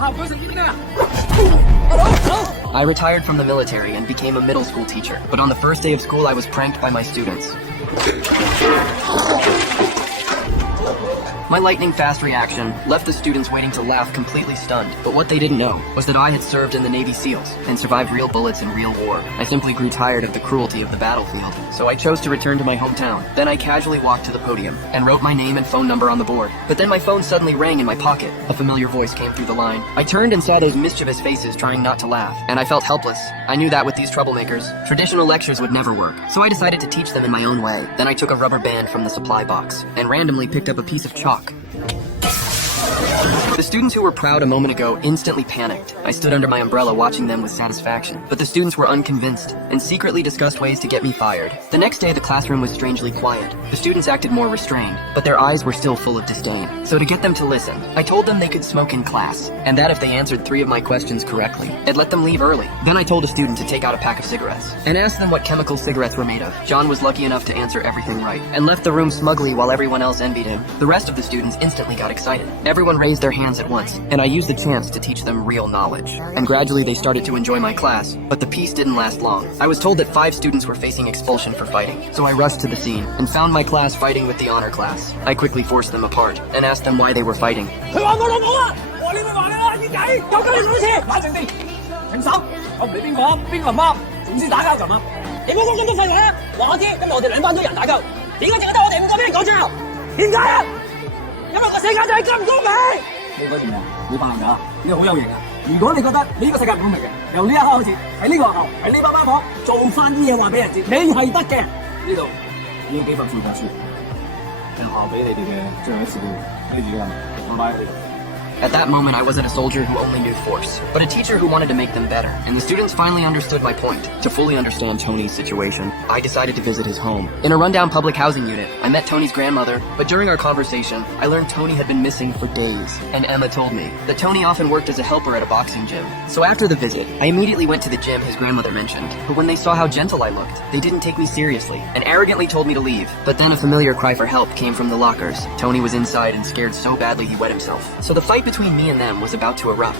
I retired from the military and became a middle school teacher, but on the first day of school I was pranked by my students. My lightning-fast reaction left the students waiting to laugh completely stunned, but what they didn't know was that I had served in the Navy SEALs and survived real bullets in real war. I simply grew tired of the cruelty of the battlefield, so I chose to return to my hometown. Then I casually walked to the podium and wrote my name and phone number on the board. But then my phone suddenly rang in my pocket. A familiar voice came through the line. I turned and saw those mischievous faces trying not to laugh, and I felt helpless. I knew that with these troublemakers, traditional lectures would never work, so I decided to teach them in my own way. Then I took a rubber band from the supply box and randomly picked up a piece of chalk. The students who were proud a moment ago instantly panicked. I stood under my umbrella watching them with satisfaction, but the students were unconvinced and secretly discussed ways to get me fired. The next day the classroom was strangely quiet. The students acted more restrained, but their eyes were still full of disdain. So to get them to listen, I told them they could smoke in class, and that if they answered 3 of my questions correctly, I'd let them leave early. Then I told a student to take out a pack of cigarettes and asked them what chemical cigarettes were made of. John was lucky enough to answer everything right and left the room smugly while everyone else envied him. The rest of the students instantly got excited. Everyone raised their hands at once, and I used the chance to teach them real knowledge. And gradually they started to enjoy my class, but the peace didn't last long. I was told that 5 students were facing expulsion for fighting, so I rushed to the scene and found my class fighting with the honor class. I quickly forced them apart and asked them why they were fighting. At that moment, I wasn't a soldier who only knew force, but a teacher who wanted to make them better. And the students finally understood my point. To fully understand Tony's situation, I decided to visit his home. In a rundown public housing unit, I met Tony's grandmother, but during our conversation, I learned Tony had been missing for days. And Emma told me that Tony often worked as a helper at a boxing gym. So after the visit, I immediately went to the gym his grandmother mentioned. But when they saw how gentle I looked, they didn't take me seriously and arrogantly told me to leave. But then a familiar cry for help came from the lockers. Tony was inside and scared so badly he wet himself. So the fight between me and them was about to erupt.